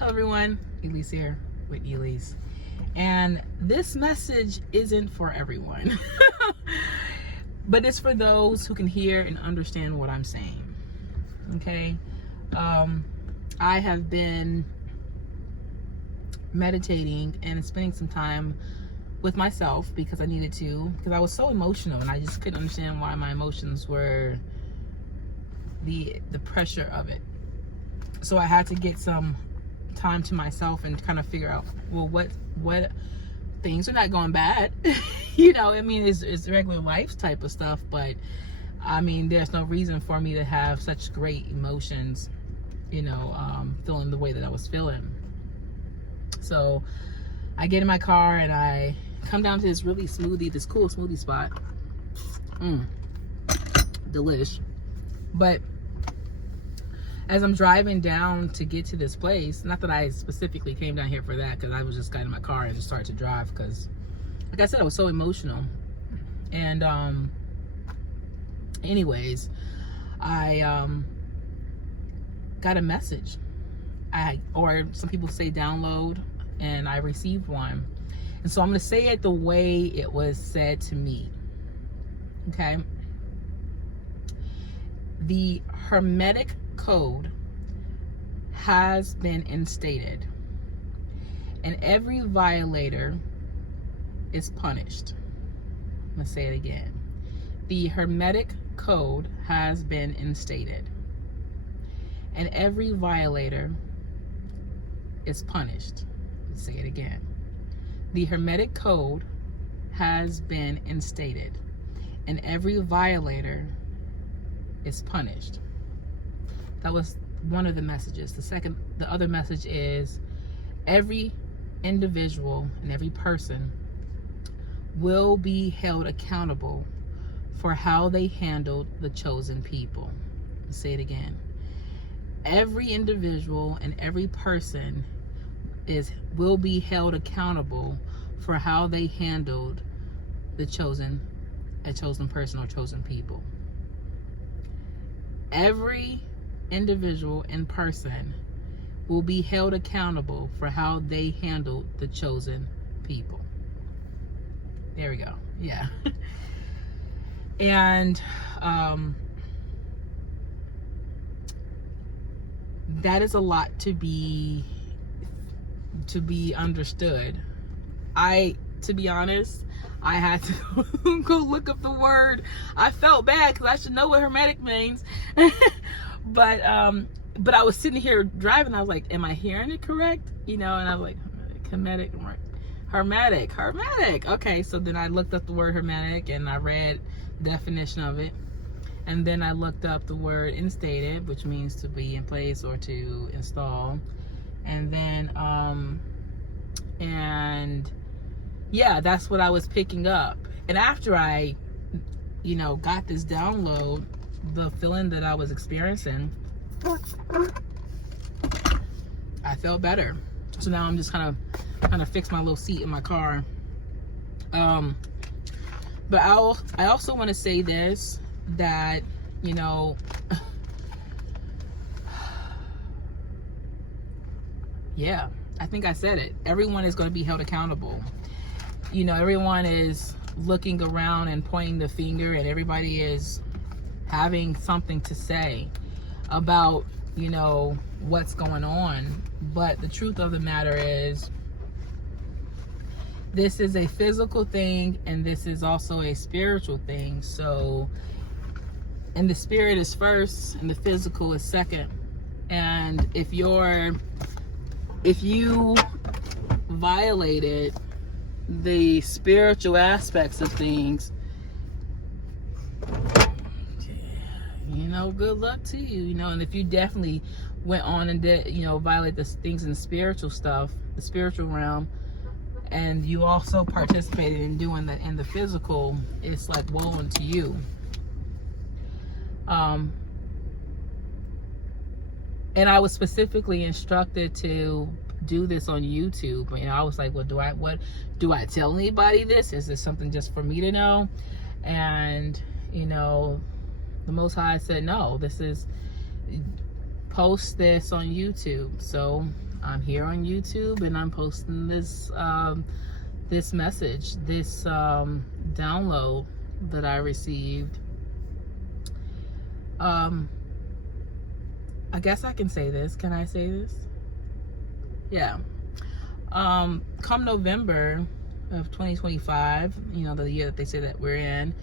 Hello everyone, Elise here with Elise. And this message isn't for everyone, but it's for those who can hear and understand what I'm saying. Okay? I have been meditating and spending some time with myself because I needed to, because I was so emotional and I just couldn't understand why my emotions were the pressure of it. So I had to get some time to myself and kind of figure out, well, what things are not going bad. I mean, it's regular life type of stuff, but I mean, there's no reason for me to have such great emotions, feeling the way that I was feeling. So I get in my car and I come down to this cool smoothie spot. Delish. But as I'm driving down to get to this place, not that I specifically came down here for that, because I was just got in my car and just started to drive because, like I said, I was so emotional. And anyways, I got a message. Or some people say download, and I received one. And so I'm going to say it the way it was said to me. Okay? The Hermetic Code has been instated, and every violator is punished. I'm going to say it again. The Hermetic Code has been instated, and every violator is punished. Let's say it again. The Hermetic Code has been instated, and every violator is punished. That was one of the messages. The other message is every individual and every person will be held accountable for how they handled the chosen people. Let's say it again. Every individual and every person will be held accountable for how they handled a chosen person or chosen people. Every individual and person will be held accountable for how they handled the chosen people. There we go. Yeah. And that is a lot to be understood. To be honest, I had to go look up the word. I felt bad because I should know what hermetic means. But I was sitting here driving. I was like, am I hearing it correct? And I was like, hermetic. Okay, so then I looked up the word hermetic and I read the definition of it. And then I looked up the word instated, which means to be in place or to install. And then, yeah, that's what I was picking up. And after I, got this download, the feeling that I was experiencing, I felt better. So now I'm just kind of fix my little seat in my car. But I also want to say this, that, yeah, I think I said it. Everyone is going to be held accountable. Everyone is looking around and pointing the finger, and everybody is having something to say about, what's going on. But the truth of the matter is, this is a physical thing, and this is also a spiritual thing. So, and the spirit is first, and the physical is second. And if you violated the spiritual aspects of things, good luck to you, and if you definitely went on and did, violate the things in the spiritual stuff, the spiritual realm, and you also participated in doing in the physical, it's like woe unto you. And I was specifically instructed to do this on YouTube. I was like, well, do I tell anybody this? Is this something just for me to know? And the Most High said, no, this is, post this on YouTube. So I'm here on YouTube and I'm posting this this message, this download that I received. I guess I can say this. Can I say this? Yeah. Come November of 2025, you know, the year that they say that we're in,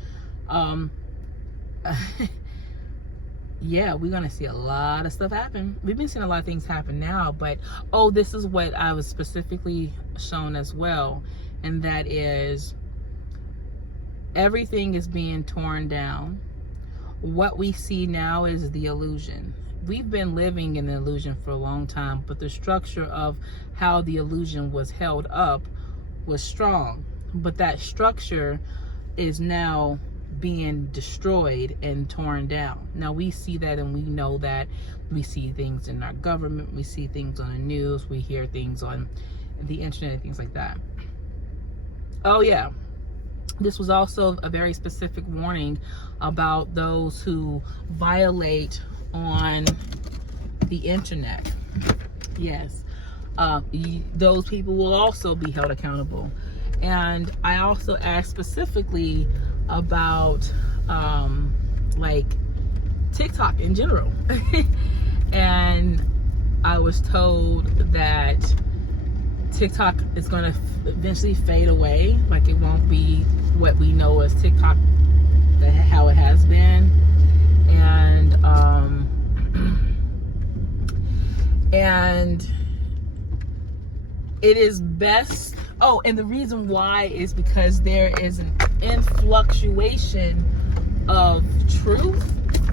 yeah, we're gonna see a lot of stuff happen. We've been seeing a lot of things happen now, but this is what I was specifically shown as well, and that is everything is being torn down. What we see now is the illusion. We've been living in the illusion for a long time, but the structure of how the illusion was held up was strong. But that structure is now being destroyed and torn down. Now we see that, and we know that. We see things in our government, we see things on the news, we hear things on the internet and things like that. Oh yeah, this was also a very specific warning about those who violate on the internet. Yes, those people will also be held accountable. And I also asked specifically about like TikTok in general. And I was told that TikTok is going to eventually fade away. Like, it won't be what we know as TikTok, how it has been. And it is best. Oh, and the reason why is because there is an influctuation of truth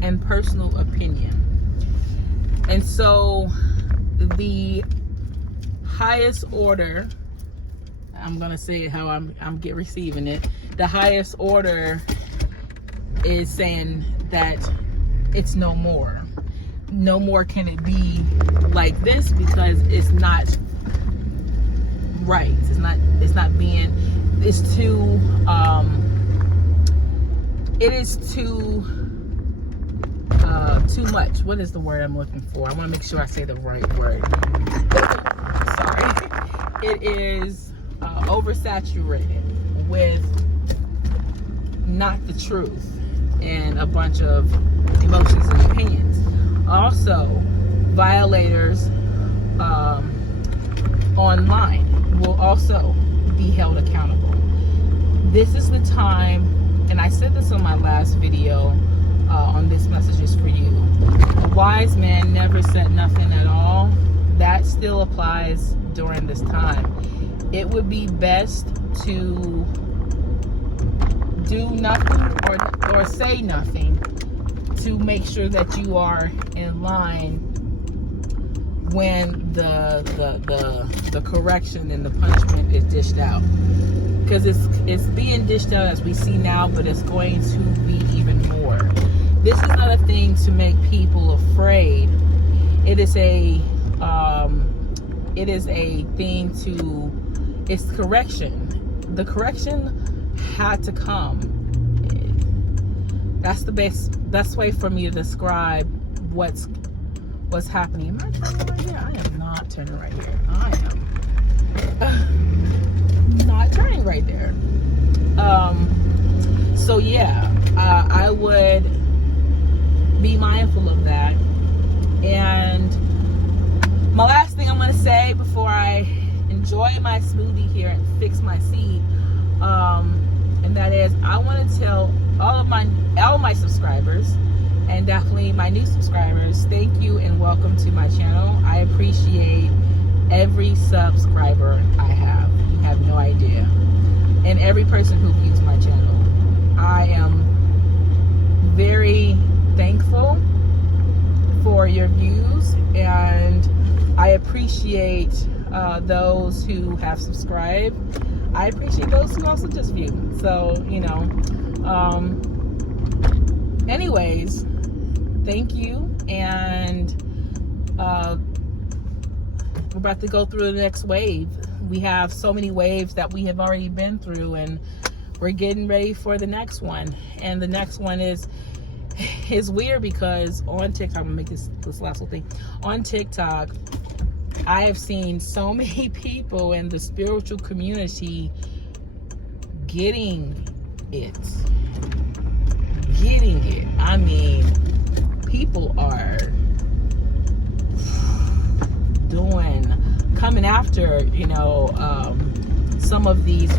and personal opinion. And so the highest order, I'm gonna say it how I'm receiving it. The highest order is saying that it's no more. No more can it be like this, because it's not right. It's not being, it's too, it is too much. What is the word I'm looking for? I want to make sure I say the right word. Sorry. It is oversaturated with not the truth and a bunch of emotions and opinions. Also, violators online will also be held accountable. This is the time, and I said this on my last video on This Message Is For You. A wise man never said nothing at all. That still applies during this time. It would be best to do nothing or say nothing to make sure that you are in line when the correction and the punishment is dished out. Because it's being dished out as we see now, but it's going to be even more. This is not a thing to make people afraid. It is a thing to, it's correction. The correction had to come. That's the best way for me to describe what's happening. Am I turning right here? I am not turning right here. I am not turning right there. So yeah, I would be mindful of that. And my last thing I'm going to say before I enjoy my smoothie here and fix my seat, and that is, I want to tell all my subscribers, and definitely my new subscribers, thank you and welcome to my channel. I appreciate every subscriber I have. You have no idea. And every person who views my channel. I am very thankful for your views, and I appreciate those who have subscribed. I appreciate those who also just view. So, you know, anyways, thank you. And we're about to go through the next wave. We have so many waves that we have already been through, and we're getting ready for the next one. And the next one is weird because on TikTok, I'm gonna make this last little thing. On TikTok, I have seen so many people in the spiritual community getting it. I mean, people are coming after, some of these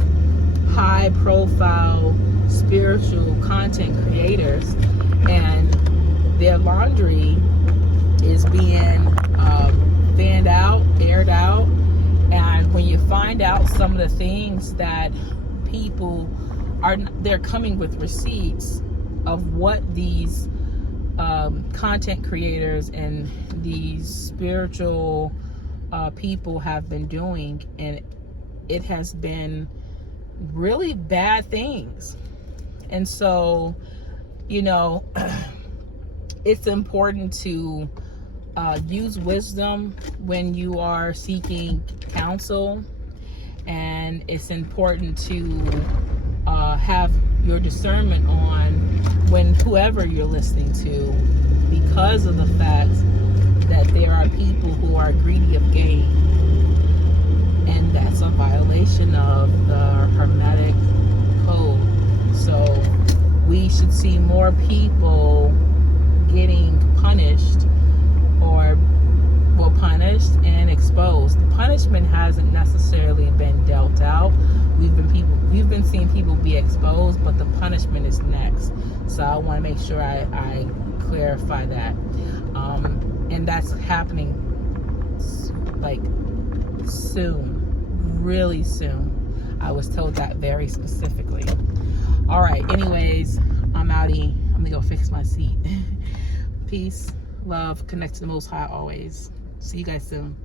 high profile spiritual content creators, and their laundry is being fanned out, aired out. And when you find out some of the things that people they're coming with receipts of what these content creators and these spiritual people have been doing, and it has been really bad things. And so, it's important to use wisdom when you are seeking counsel, and it's important to have your discernment on whoever you're listening to, because of the fact that there are people who are greedy of gain, and that's a violation of the Hermetic Code. So we should see more people getting punished, punished and exposed. The punishment hasn't necessarily been dealt out. We've been seeing people be exposed, but the punishment is next. So I want to make sure I clarify that. And that's happening like soon, really soon. I was told that very specifically. All right, anyways, I'm outie. I'm gonna go fix my seat. Peace, love, connect to the Most High always. See you guys soon.